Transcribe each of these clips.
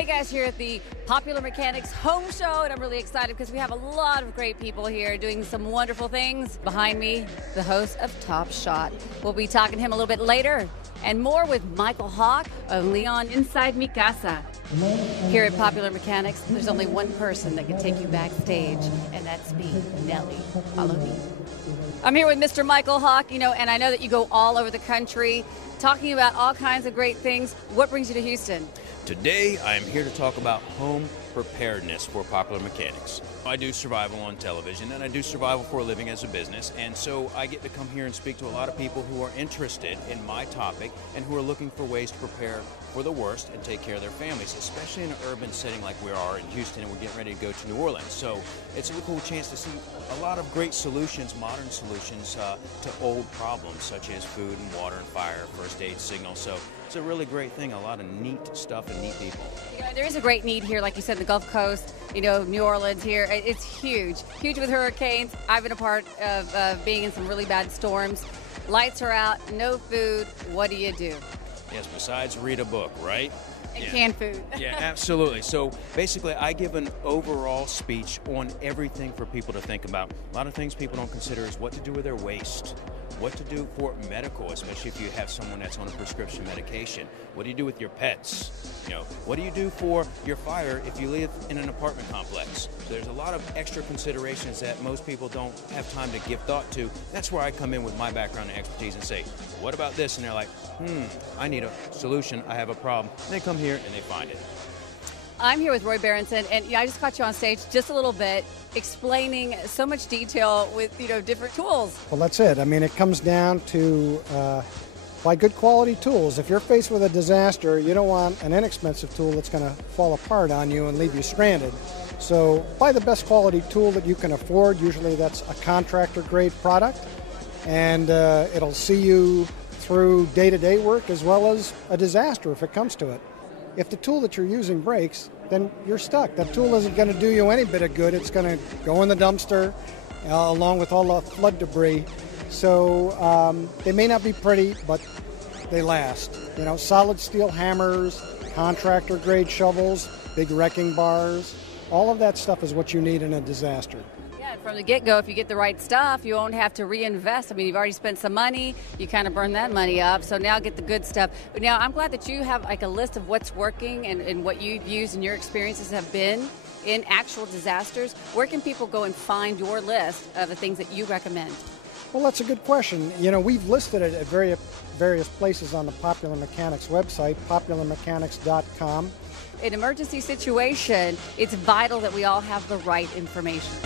Hey guys, here at the Popular Mechanics Home Show, and I'm really excited because we have a lot of great people here doing some wonderful things. Behind me, the host of Top Shot. We'll be talking to him a little bit later, and more with Mykel Hawke of Leon Inside Mi Casa. Here at Popular Mechanics, there's only one person that can take you backstage, and that's me, Nellie. Follow me. I'm here with Mr. Mykel Hawke, and I know that you go all over the country talking about all kinds of great things. What brings you to Houston? Today, I am here to talk about home preparedness for Popular Mechanics. I do survival on television, and I do survival for a living as a business, and so I get to come here and speak to a lot of people who are interested in my topic and who are looking for ways to prepare for the worst and take care of their families, especially in an urban setting like we are in Houston, and we're getting ready to go to New Orleans. So it's a really cool chance to see a lot of great solutions, modern solutions to old problems such as food and water and fire, first aid signals. So it's a really great thing, a lot of neat stuff and neat people. There is a great need here, like you said, the Gulf Coast, New Orleans here. It's huge with hurricanes. I've been a part of being in some really bad storms. Lights are out, no food. What do you do? Yes, besides read a book, right? And canned food. Yeah, absolutely. So basically, I give an overall speech on everything for people to think about. A lot of things people don't consider is what to do with their waste, what to do for medical, especially if you have someone that's on a prescription medication. What do you do with your pets? What do you do for your fire if you live in an apartment complex? So there's a lot of extra considerations that most people don't have time to give thought to. That's where I come in with my background and expertise and say, what about this? And they're like, I need a solution. I have a problem. And they come here and they find it. I'm here with Roy Barrenson, and I just caught you on stage just a little bit, explaining so much detail with different tools. Well, that's it. I mean, it comes down to buy good quality tools. If you're faced with a disaster, you don't want an inexpensive tool that's going to fall apart on you and leave you stranded. So buy the best quality tool that you can afford. Usually that's a contractor grade product, and it'll see you through day-to-day work as well as a disaster if it comes to it. If the tool that you're using breaks, then you're stuck. That tool isn't going to do you any bit of good. It's going to go in the dumpster along with all the flood debris. So they may not be pretty, but they last. Solid steel hammers, contractor grade shovels, big wrecking bars, all of that stuff is what you need in a disaster. Yeah, from the get-go, if you get the right stuff, you won't have to reinvest. I mean, you've already spent some money. You kind of burn that money up, so now get the good stuff. But now I'm glad that you have like a list of what's working and what you've used and your experiences have been in actual disasters. Where can people go and find your list of the things that you recommend? Well, that's a good question. We've listed it at various places on the Popular Mechanics website, popularmechanics.com. In an emergency situation, it's vital that we all have the right information.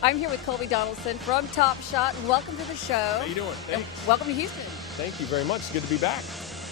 I'm here with Colby Donaldson from Top Shot. Welcome to the show. How you doing? Thanks. Welcome to Houston. Thank you very much. It's good to be back.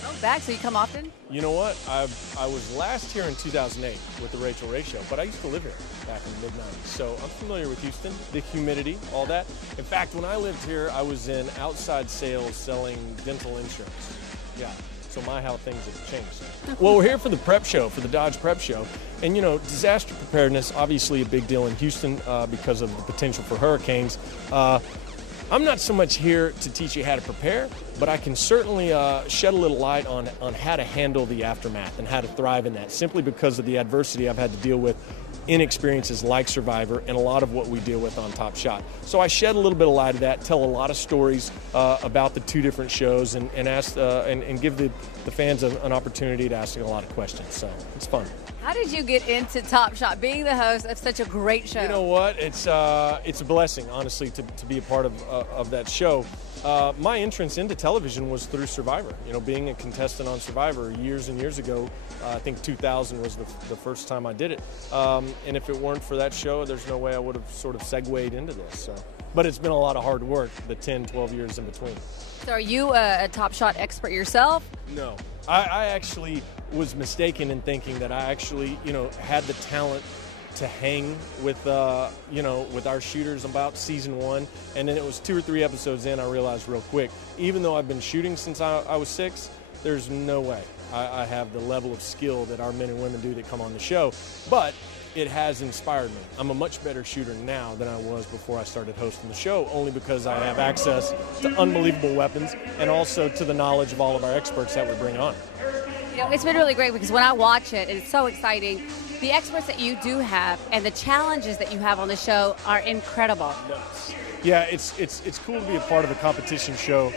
Oh, back? So you come often? You know what? I was last here in 2008 with the Rachel Ray Show, but I used to live here back in the mid-90s. So I'm familiar with Houston, the humidity, all that. In fact, when I lived here, I was in outside sales selling dental insurance. Yeah. So how things have changed. Well, we're here for the prep show, for the Dodge Prep Show. And, disaster preparedness, obviously a big deal in Houston because of the potential for hurricanes. I'm not so much here to teach you how to prepare, but I can certainly shed a little light on how to handle the aftermath and how to thrive in that, simply because of the adversity I've had to deal with in experiences like Survivor and a lot of what we deal with on Top Shot. So I shed a little bit of light of that, tell a lot of stories about the two different shows, and ask and give the fans an opportunity to ask a lot of questions. So it's fun. How did you get into Top Shot, being the host of such a great show? You know what? It's a blessing, honestly, to be a part of that show. My entrance into television was through Survivor. Being a contestant on Survivor years and years ago. I think 2000 was the first time I did it. And if it weren't for that show, there's no way I would have sort of segued into this. So. But it's been a lot of hard work, the 10, 12 years in between. So are you a Top Shot expert yourself? No. I actually was mistaken in thinking that I actually, had the talent to hang with, with our shooters about season 1. And then it was 2 or 3 episodes in, I realized real quick, even though I've been shooting since I was 6, there's no way I have the level of skill that our men and women do that come on the show. But it has inspired me. I'm a much better shooter now than I was before I started hosting the show, only because I have access to unbelievable weapons and also to the knowledge of all of our experts that we bring on. You know, it's been really great because when I watch it, it's so exciting. The experts that you do have and the challenges that you have on the show are incredible. Yeah, it's cool to be a part of a competition show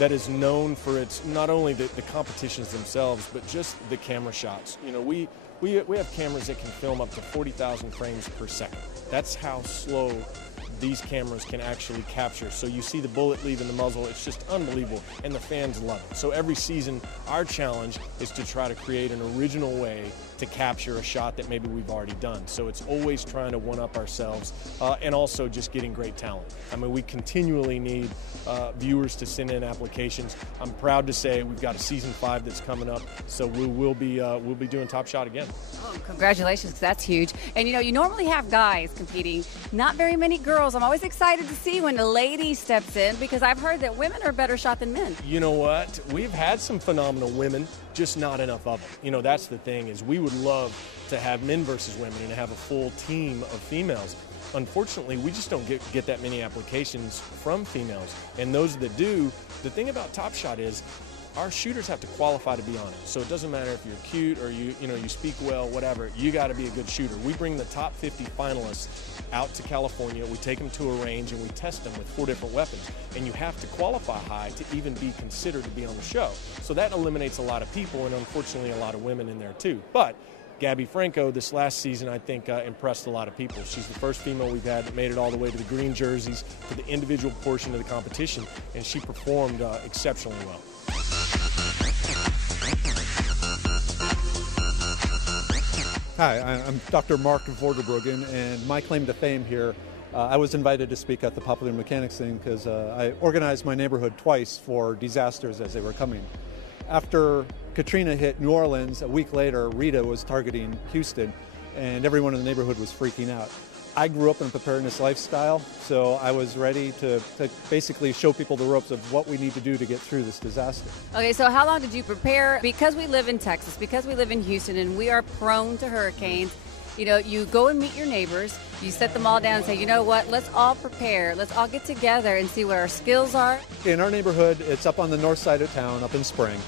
that is known for its not only the competitions themselves, but just the camera shots. You know, we have cameras that can film up to 40,000 frames per second. That's how slow these cameras can actually capture. So you see the bullet leaving the muzzle, it's just unbelievable, and the fans love it. So every season, our challenge is to try to create an original way to capture a shot that maybe we've already done. So it's always trying to one-up ourselves and also just getting great talent. I mean, we continually need viewers to send in applications. I'm proud to say we've got a season 5 that's coming up, so we'll be doing Top Shot again. Oh, congratulations, 'cause that's huge. And you know, you normally have guys competing, not very many girls. I'm always excited to see when a lady steps in because I've heard that women are better shot than men. You know what? We've had some phenomenal women, just not enough of them. You know, that's the thing, is we would love to have men versus women and to have a full team of females. Unfortunately, we just don't get that many applications from females. And those that do, the thing about Top Shot is our shooters have to qualify to be on it. So it doesn't matter if you're cute or you speak well, whatever, you got to be a good shooter. We bring the top 50 finalists out to California, we take them to a range and we test them with 4 different weapons. And you have to qualify high to even be considered to be on the show. So that eliminates a lot of people and unfortunately a lot of women in there too. But Gabby Franco this last season, I think, impressed a lot of people. She's the first female we've had that made it all the way to the green jerseys for the individual portion of the competition, and she performed exceptionally well. Hi, I'm Dr. Mark Grogan, and my claim to fame here, I was invited to speak at the Popular Mechanics thing because I organized my neighborhood twice for disasters as they were coming. After Katrina hit New Orleans, a week later, Rita was targeting Houston, and everyone in the neighborhood was freaking out. I grew up in a preparedness lifestyle, so I was ready to basically show people the ropes of what we need to do to get through this disaster. Okay, so how long did you prepare? Because we live in Texas, because we live in Houston, and we are prone to hurricanes, you know, you go and meet your neighbors, you set them all down and say, you know what, let's all prepare, let's all get together and see what our skills are. In our neighborhood, it's up on the north side of town, up in Spring.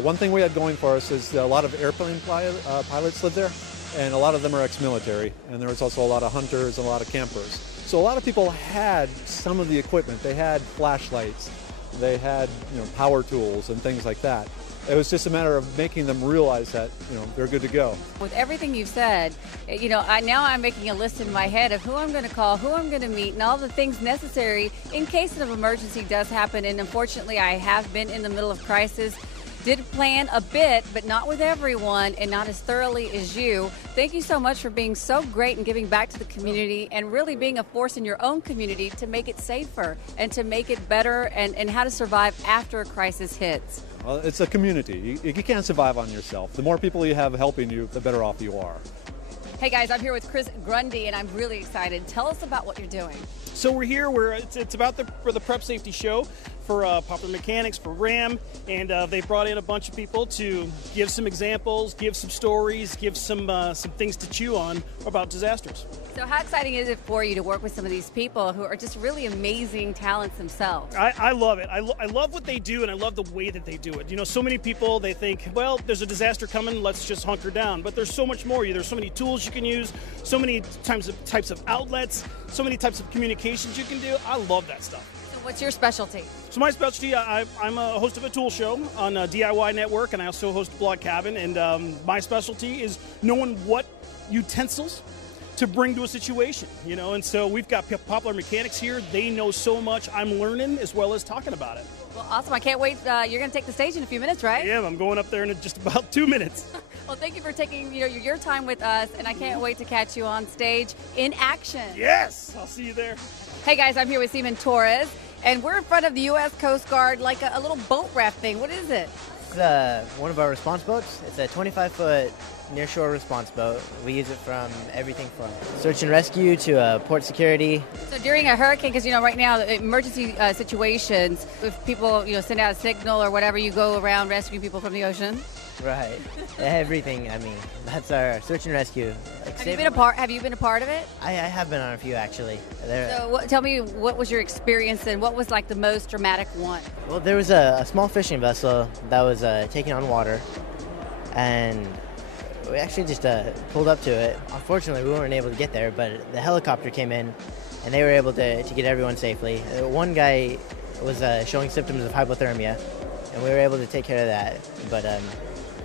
One thing we had going for us is a lot of airplane pilots live there, and a lot of them are ex-military, and there was also a lot of hunters and a lot of campers. So a lot of people had some of the equipment. They had flashlights, they had power tools and things like that. It was just a matter of making them realize that they're good to go. With everything you've said, now I'm making a list in my head of who I'm going to call, who I'm going to meet, and all the things necessary in case an emergency does happen. And unfortunately, I have been in the middle of crisis. Did plan a bit, but not with everyone and not as thoroughly as you. Thank you so much for being so great and giving back to the community and really being a force in your own community to make it safer and to make it better and how to survive after a crisis hits. Well, it's a community. You can't survive on yourself. The more people you have helping you, the better off you are. Hey guys, I'm here with Grundy and I'm really excited. Tell us about what you're doing. So we're here, it's about for the prep safety show for Popular Mechanics, for RAM, and they brought in a bunch of people to give some examples, give some stories, give some things to chew on about disasters. So how exciting is it for you to work with some of these people who are just really amazing talents themselves? I love it. I love what they do, and I love the way that they do it. You know, so many people, they think, well, there's a disaster coming, let's just hunker down. But there's so much more. There's so many tools you can use, so many types of outlets, so many types of communications you can do. I love that stuff. So what's your specialty? So my specialty, I'm a host of a tool show on DIY Network, and I also host Blog Cabin. And my specialty is knowing what utensils to bring to a situation, and so we've got Popular Mechanics here. They know so much. I'm learning as well as talking about it. Well, awesome. I can't wait. You're going to take the stage in a few minutes, right? Yeah, I'm going up there in just about 2 minutes. Well, thank you for taking your time with us, and I can't wait to catch you on stage in action. Yes, I'll see you there. Hey guys, I'm here with Seaman Torres, and we're in front of the U.S. Coast Guard, like a little boat raft thing. What is it? It's one of our response boats. It's a 25-foot nearshore response boat. We use it from everything from search and rescue to port security. So during a hurricane, because right now emergency situations, if people send out a signal or whatever, you go around rescuing people from the ocean. Right. Everything. I mean, that's our search and rescue. Have you been a part of it? I have been on a few actually. So tell me, what was your experience and what was like the most dramatic one? Well, there was a small fishing vessel that was taking on water, and we actually just pulled up to it. Unfortunately, we weren't able to get there, but the helicopter came in, and they were able to get everyone safely. One guy was showing symptoms of hypothermia, and we were able to take care of that. But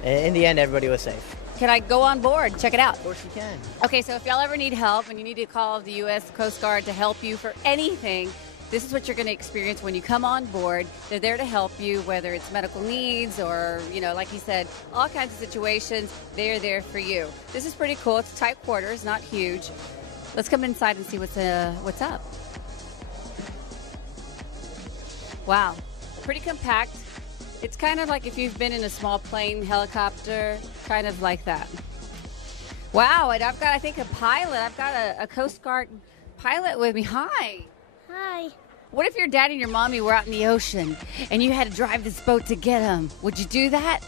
in the end, everybody was safe. Can I go on board? Check it out. Of course you can. Okay, so if y'all ever need help and you need to call the U.S. Coast Guard to help you for anything, this is what you're going to experience when you come on board. They're there to help you, whether it's medical needs or, like he said, all kinds of situations. They're there for you. This is pretty cool. It's tight quarters, not huge. Let's come inside and see what's up. Wow, pretty compact. It's kind of like if you've been in a small plane, helicopter, kind of like that. Wow, and I've got, I think, a pilot. I've got a Coast Guard pilot with me. Hi. Hi. What if your dad and your mommy were out in the ocean and you had to drive this boat to get them? Would you do that?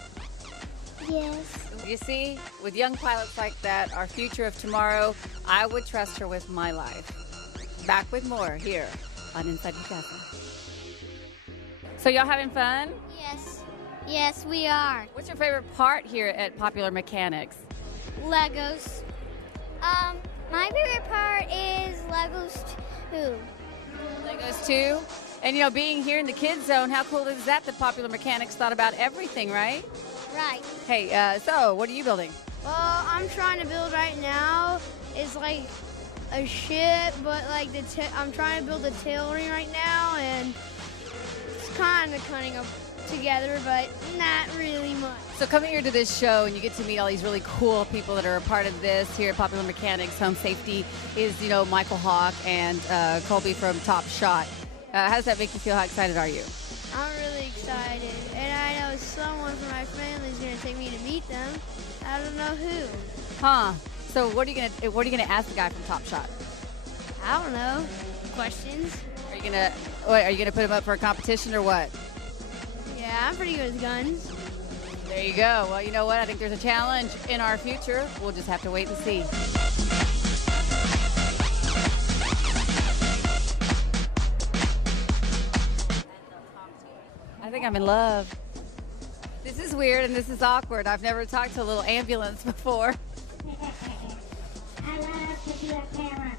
Yes. You see, with young pilots like that, our future of tomorrow, I would trust her with my life. Back with more here on Inside Mi Casa. So y'all having fun? Yes. Yes, we are. What's your favorite part here at Popular Mechanics? Legos. My favorite part is Legos too. Legos too? And being here in the kids zone, how cool is that? The Popular Mechanics thought about everything, right? Right. Hey, so what are you building? Well, I'm trying to build right now is like a ship, but like I'm trying to build a tailoring right now, and it's kind of cutting up together, but not really much. So coming here to this show and you get to meet all these really cool people that are a part of this here at Popular Mechanics. Home Safety is, Mykel, Hawke, and Colby from Top Shot. How does that make you feel? How excited are you? I'm really excited, and I know someone from my family is going to take me to meet them. I don't know who. Huh? So what are you gonna ask the guy from Top Shot? I don't know. Questions? Are you gonna put him up for a competition or what? Yeah, I'm pretty good with guns. There you go. Well, you know what? I think there's a challenge in our future. We'll just have to wait and see. I think I'm in love. This is weird and this is awkward. I've never talked to a little ambulance before. I love to do a camera.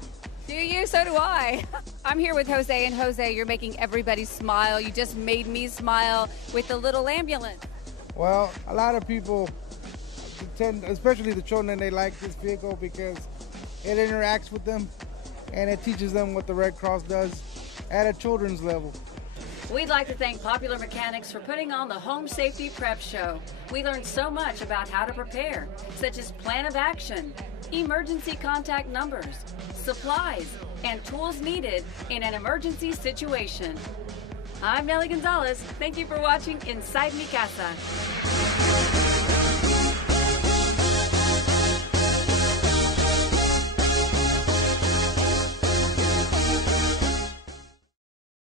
Do you? So do I. I'm here with Jose, and Jose, you're making everybody smile. You just made me smile with the little ambulance. Well, a lot of people tend, especially the children, they like this vehicle because it interacts with them and it teaches them what the Red Cross does at a children's level. We'd like to thank Popular Mechanics for putting on the Home Safety Prep Show. We learned so much about how to prepare, such as plan of action, emergency contact numbers, supplies, and tools needed in an emergency situation. I'm Nellie Gonzalez. Thank you for watching Inside Mi Casa.